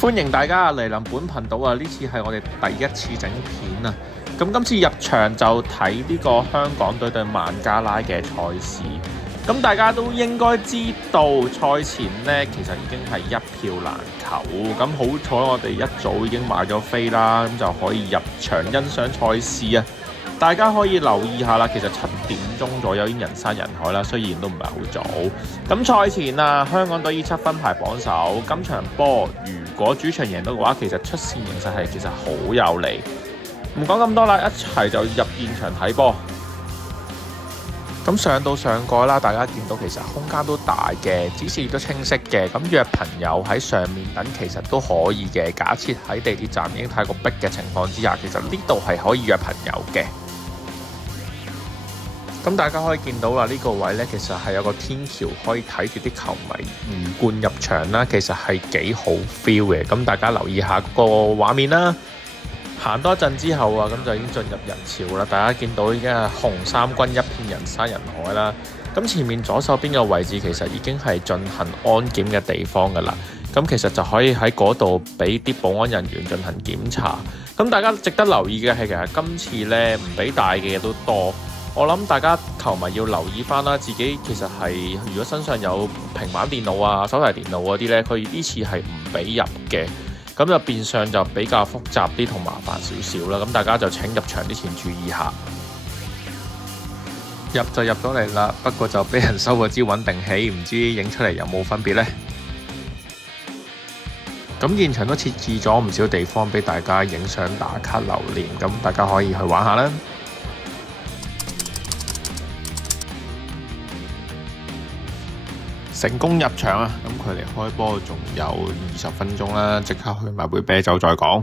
歡迎大家嚟臨本頻道啊！呢次係我哋第一次整片啊！咁今次入場就睇呢個香港隊對孟加拉嘅賽事。咁大家都應該知道賽前呢，其實已經係一票難求。咁好彩我哋一早已經買咗飛啦，咁就可以入場欣賞賽事啊！大家可以留意下啦，其實7點鐘左右已經人山人海啦，雖然都唔係好早。咁賽前啊，香港隊以7分排榜首。今場波如果主場贏到嘅話，其實出線形勢係其實好有利。唔講咁多啦，一齊就入現場睇波。咁上到上蓋啦，大家見到其實空間都大嘅，指示亦都清晰嘅。咁約朋友喺上面等其實都可以嘅。假設喺地鐵站已經太過逼嘅情況之下，其實呢度係可以約朋友嘅。咁大家可以見到啦，呢個位呢，其實係有個天橋可以睇住啲球迷魚貫入場啦，其實係幾好 feel 嘅。咁大家留意下個畫面啦。行多一陣之後啊，咁就已經進入人潮啦。大家見到已經係紅衫軍一片人山人海啦。咁前面左手邊嘅位置其實已經係進行安檢嘅地方㗎啦。咁其實就可以喺嗰度俾啲保安人員進行檢查。咁大家值得留意嘅係其實今次呢唔俾帶嘅嘢都多。我諗大家球迷要留意翻啦，自己其實係如果身上有平板電腦啊、手提電腦嗰啲呢，佢呢次係唔俾入嘅。咁就變相就比較複雜啲同麻煩少少啦，咁大家就請入場之前注意下。入就入咗嚟啦，不過就俾人收個支穩定器，唔知影出嚟有冇分別呢？咁現場都設置咗唔少地方俾大家影相打卡留念，咁大家可以去玩下啦。成功入場啊！咁距離開波仲有20分鐘啦，即刻去買杯啤酒再講。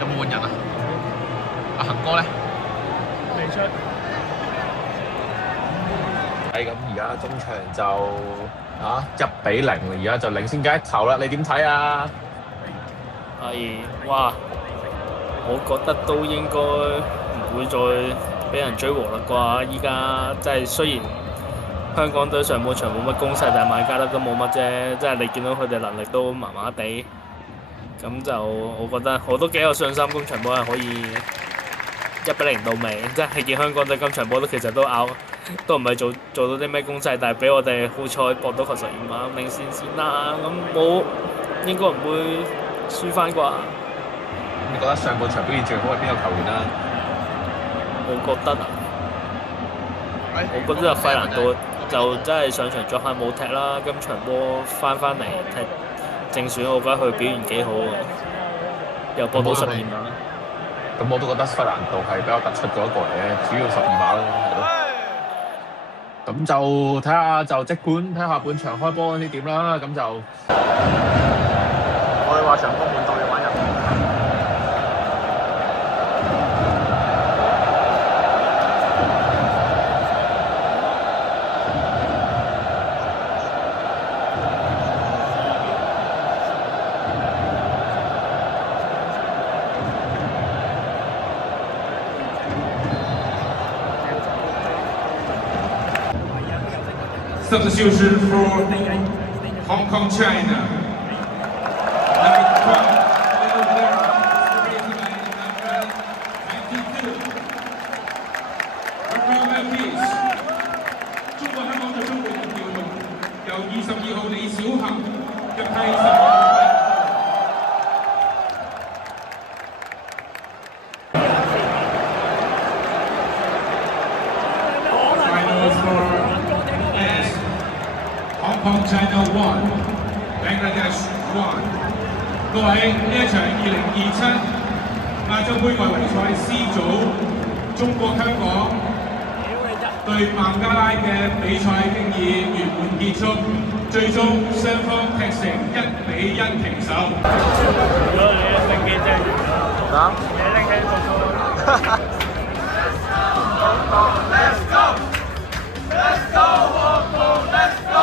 有冇換人啊？阿恒哥咧？未出。係咁，而家中場就1-0，而家就領先緊一球啦。你點睇啊？哇！我覺得都應該唔會再俾人追和啦啩。依家即係雖然香港隊上半場冇乜攻勢，但係萬加得都冇乜啫。即係你見到佢哋能力都麻麻地，咁就我覺得我都幾有信心，今場波係可以1-0到尾。即係見香港隊今場波都其實都唔係做到啲咩攻勢，但係俾我哋好彩搏到92碼領先先啦。咁冇應該唔會輸翻啩？你覺得上半場表現最好係邊個球員啊？我覺得啊，我覺得費蘭道就真係上場作客冇踢啦，今場波翻嚟踢正選，我覺得佢表現幾好喎，又搏到12碼。咁我都覺得費蘭道係比較突出嗰一個嚟嘅，主要12碼咯。咁就睇下即管睇下半場開波嗰啲點啦。咁就我哋話場波滿當要玩入。Substitution for Hong Kong, China. Number 12, Referee please. 中國香港隊中國嘅調動，由22號李小恒入替Hong Kong China 1 Bangladesh 1。各位，呢一場2027亞洲杯外圍賽 C 組，中國香港對孟加拉嘅比賽經已圓滿結束，最終雙方踢成1-1平手。如果你一拎幾隻魚你拎起個個。Let's go! Let's go! Hong Kong! Let's go!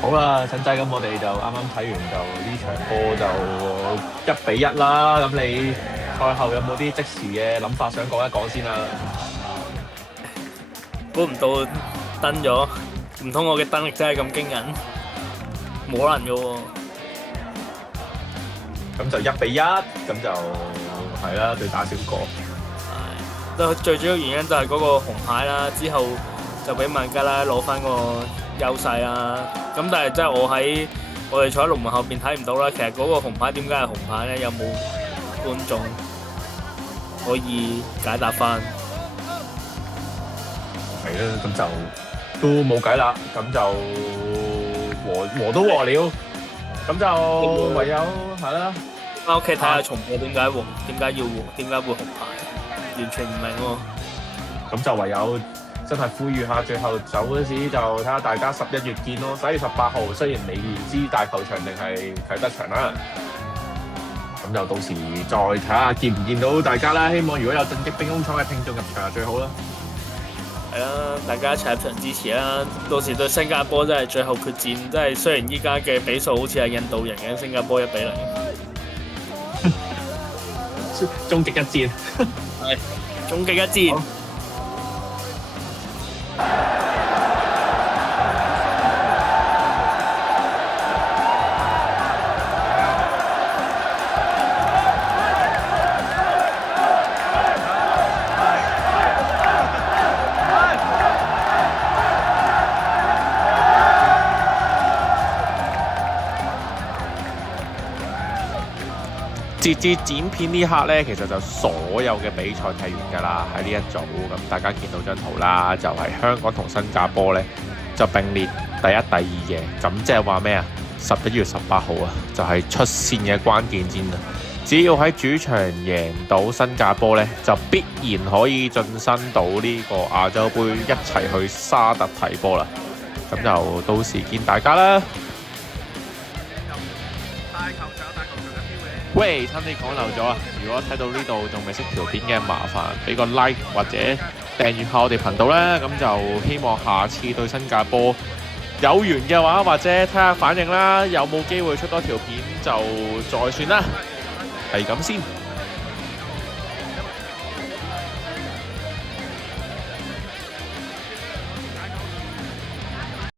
好啦，陳仔，咁我哋就啱啱睇完就呢場波就1-1啦。咁你賽後有冇啲即時嘅諗法想講一講先啊？估唔到登咗，唔通我嘅登力真係咁驚人？冇可能嘅喎。咁就1-1，咁就係啦，對打少個。最主要原因就係嗰個紅牌啦，之後就俾孟加拉攞翻個優勢啦。咁但係真係我哋坐喺龍門後邊睇唔到啦。其實嗰個紅牌點解係紅牌咧？有冇觀眾可以解答翻？係啦，咁就都冇計啦。咁就和都和了，咁就唯有係啦。翻屋企睇下重播，點解要會紅牌？完全唔明喎。咁就唯有真係呼籲下，最後走嗰時就睇下大家11月見咯。11月18號，雖然你唔知大球場定係啟德場啦，咁就到時再睇下見唔見到大家啦。希望如果有進擊兵工廠嘅聽眾入場就最好啦。係啦，大家一齊入場支持啦！到時對新加坡真係最後決戰，即係雖然依家嘅比數好似係印度贏嘅新加坡1-0。終極一戰，係終極一戰。截至剪片呢刻呢，其實就所有嘅比賽睇完㗎啦。喺呢一組咁，大家見到張圖啦，就係香港同新加坡呢，就並列第一、第二嘅。咁即係話咩啊？11月18號啊，就係出線嘅關鍵戰啊！只要喺主場贏到新加坡呢，就必然可以晉身到呢個亞洲杯，一齊去沙特睇波啦。咁就到時見大家啦。喂，差啲講漏咗啊！如果睇到呢度仲未識條片嘅，麻煩俾個 like 或者訂閱下我哋頻道啦。咁就希望下次對新加坡有緣嘅話，或者睇下反應啦，有冇機會出多條片就再算啦。係咁先。